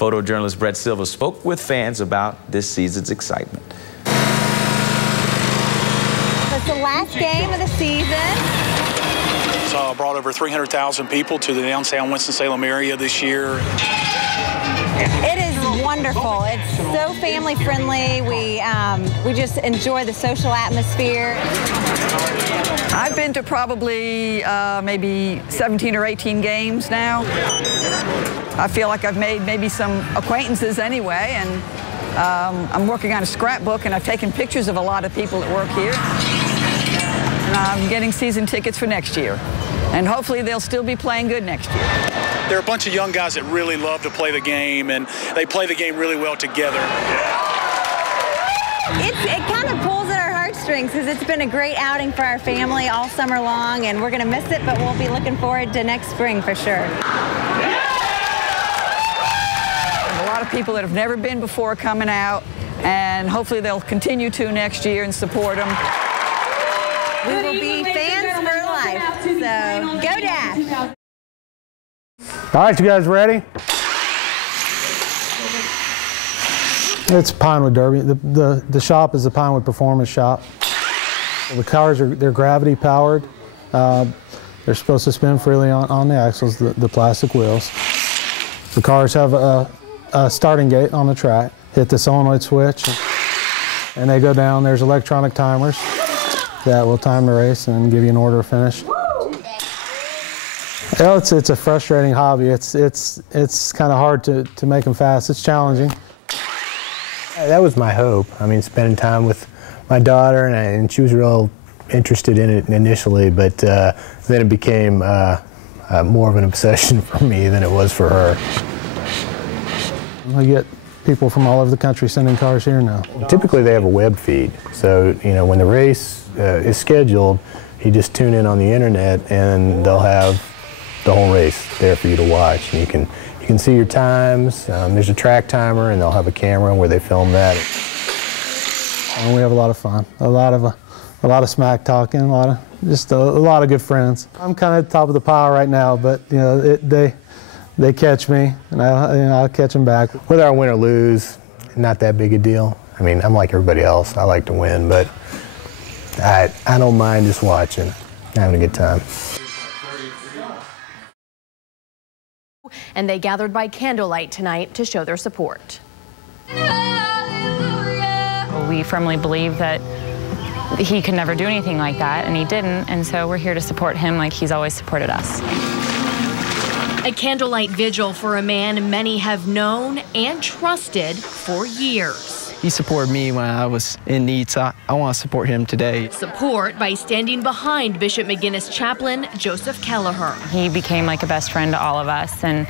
Photojournalist Brett Silva spoke with fans about this season's excitement. It's the last game of the season. So brought over 300,000 people to the downtown Winston-Salem area this year. It is wonderful. It's so family friendly. We just enjoy the social atmosphere. I've been to probably maybe 17 or 18 games now. I feel like I've made maybe some acquaintances anyway, and I'm working on a scrapbook, and I've taken pictures of a lot of people that work here. And I'm getting season tickets for next year. And hopefully they'll still be playing good next year. There are a bunch of young guys that really love to play the game, and they play the game really well together. It kind of pulls at our heartstrings because it's been a great outing for our family all summer long, and we're going to miss it, but we'll be looking forward to next spring for sure. There's a lot of people that have never been before coming out, and hopefully they'll continue to next year and support them. We will be fans for life, so go Dash! All right, you guys ready? It's Pinewood Derby. The shop is the Pinewood Performance Shop. The cars they're gravity powered. They're supposed to spin freely on the axles, the plastic wheels. The cars have a starting gate on the track. Hit the solenoid switch, and they go down. There's electronic timers that will time the race and give you an order of finish. Well, it's a frustrating hobby. It's kind of hard to make them fast. It's challenging. That was my hope. I mean, spending time with my daughter, and she was real interested in it initially, but then it became more of an obsession for me than it was for her. I get people from all over the country sending cars here now. Typically they have a web feed, so when the race is scheduled, you just tune in on the internet and they'll have the whole race there for you to watch. And you can see your times. There's a track timer, and they'll have a camera where they film that. And we have a lot of fun, a lot of smack talking, a lot of good friends. I'm kind of at the top of the pile right now, but they catch me, and I'll catch them back. Whether I win or lose, not that big a deal. I mean, I'm like everybody else. I like to win, but I don't mind just watching, having a good time. And they gathered by candlelight tonight to show their support. We firmly believe that he could never do anything like that, and he didn't, and so we're here to support him like he's always supported us. A candlelight vigil for a man many have known and trusted for years. He supported me when I was in need, so I want to support him today. Support by standing behind Bishop McGuinness chaplain Joseph Kelleher. He became like a best friend to all of us, and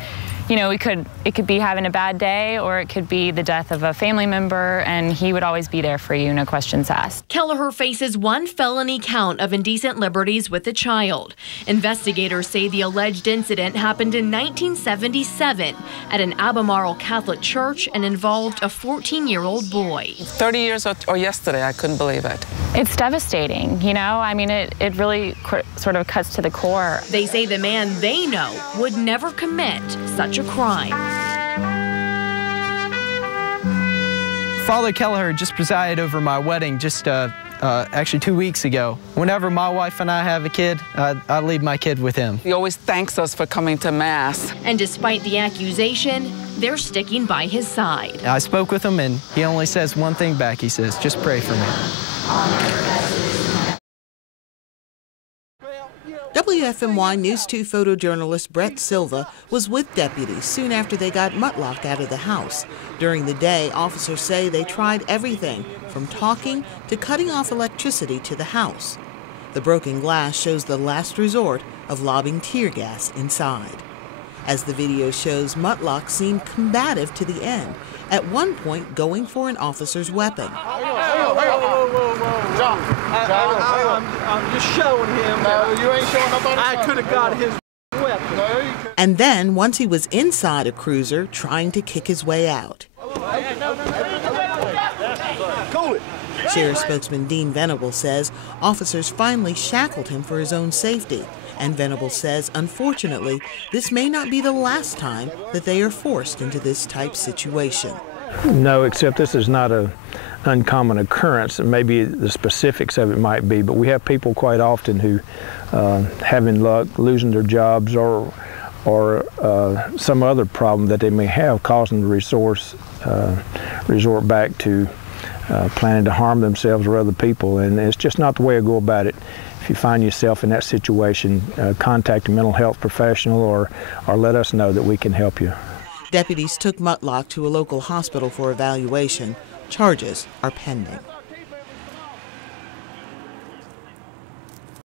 it could be having a bad day, or it could be the death of a family member, and he would always be there for you, no questions asked. Kelleher faces one felony count of indecent liberties with a child. Investigators say the alleged incident happened in 1977 at an Albemarle Catholic church and involved a 14-year-old boy. 30 years or yesterday, I couldn't believe it. It's devastating, I mean, it really sort of cuts to the core. They say the man they know would never commit such a crime. Father Kelleher just presided over my wedding just actually 2 weeks ago. Whenever my wife and I have a kid, I leave my kid with him. He always thanks us for coming to Mass. And despite the accusation, they're sticking by his side. I spoke with him, and he only says one thing back. He says, just pray for me. WFMY News 2 photojournalist Brett Silva was with deputies soon after they got Mutlock out of the house. During the day, officers say they tried everything, from talking to cutting off electricity to the house. The broken glass shows the last resort of lobbing tear gas inside. As the video shows, Mutlock seemed combative to the end, at one point going for an officer's weapon. John, I'm just showing him. No, you ain't showing nobody. I could have got his weapon. No, you couldn't. And then, once he was inside a cruiser, trying to kick his way out. Sheriff spokesman Dean Venable says officers finally shackled him for his own safety And Venable says, unfortunately, this may not be the last time that they are forced into this type situation. No, except this is not an uncommon occurrence, and maybe the specifics of it might be, but we have people quite often who, having luck, losing their jobs or some other problem that they may have, causing the resort back to planning to harm themselves or other people, and it's just not the way to go about it. If you find yourself in that situation, contact a mental health professional or let us know that we can help you. Deputies took Mutlock to a local hospital for evaluation. Charges are pending.